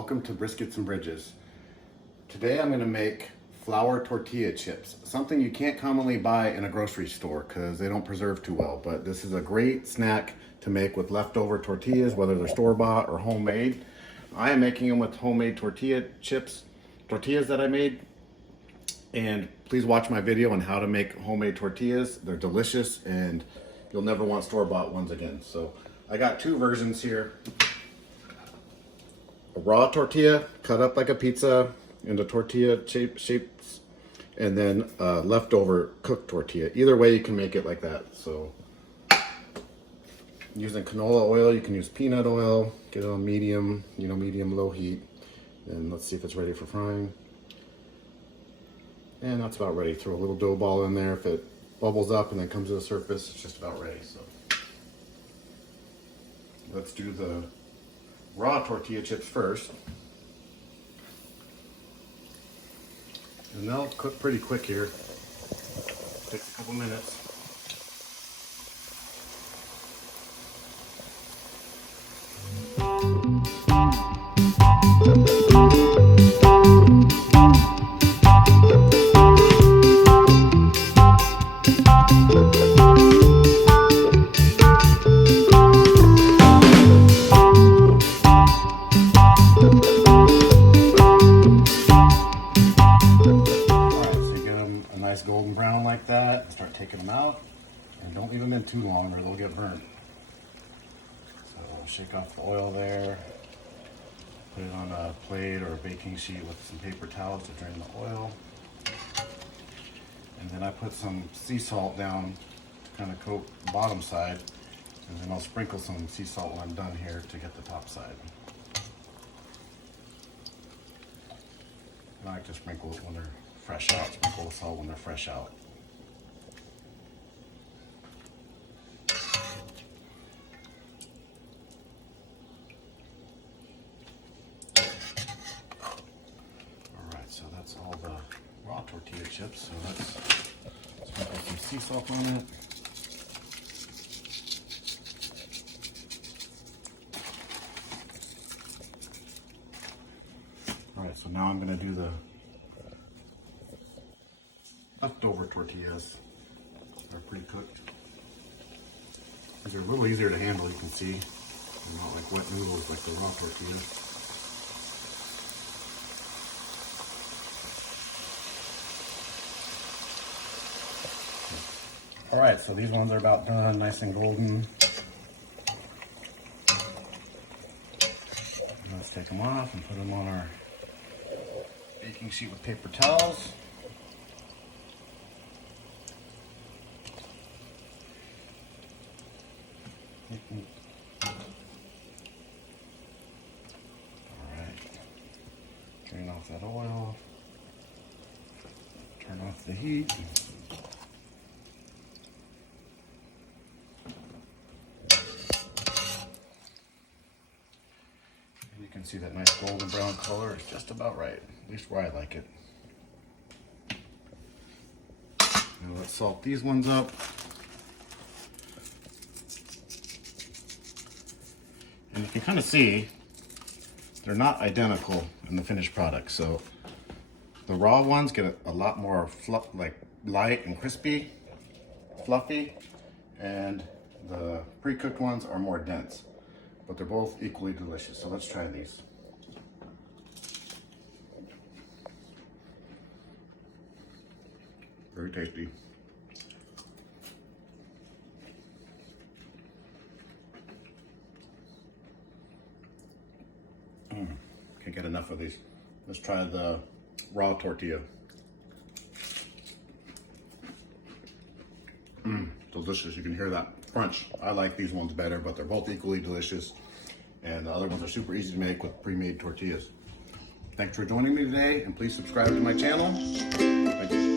welcome to Briskets and Bridges. Today I'm going to make flour tortilla chips, something you can't commonly buy in a grocery store because they don't preserve too well, but this is a great snack to make with leftover tortillas, whether they're store-bought or homemade. I am making them with homemade tortillas that I made, and please watch my video on how to make homemade tortillas. They're delicious and you'll never want store-bought ones again. So I got two versions here. A raw tortilla cut up like a pizza into tortilla shapes, and then leftover cooked tortilla. Either way you can make it like that. So using canola oil, you can use peanut oil, get it on medium, medium low heat. And let's see if it's ready for frying. And that's about ready. Throw a little dough ball in there. If it bubbles up and then comes to the surface, it's just about ready. So let's do the raw tortilla chips first. And they'll cook pretty quick here. Takes a couple minutes. Golden brown like that, start taking them out, and don't leave them in too long or they'll get burnt. So shake off the oil there, put it on a plate or a baking sheet with some paper towels to drain the oil, and then I put some sea salt down to kind of coat the bottom side, and then I'll sprinkle some sea salt when I'm done here to get the top side. I like to sprinkle it when they're fresh out. Sprinkle the salt when they're fresh out. Alright, so that's all the raw tortilla chips. So let's sprinkle some sea salt on it. Alright, so now I'm going to do the leftover tortillas. They're pretty cooked. These are a little easier to handle, you can see. They're not like wet noodles like the raw tortillas. Alright, so these ones are about done, nice and golden. Let's take them off and put them on our baking sheet with paper towels. Alright, drain off that oil, turn off the heat. And you can see that nice golden brown color is just about right, at least where I like it. Now let's salt these ones up. And you can kind of see they're not identical in the finished product. So the raw ones get a lot more light and crispy, fluffy, and the pre-cooked ones are more dense, but they're both equally delicious. So let's try these. Very tasty. Can't get enough of these. Let's try the raw tortilla. Delicious. You can hear that crunch. I like these ones better, but they're both equally delicious. And the other ones are super easy to make with pre-made tortillas. Thanks for joining me today, and please subscribe to my channel. Thank you.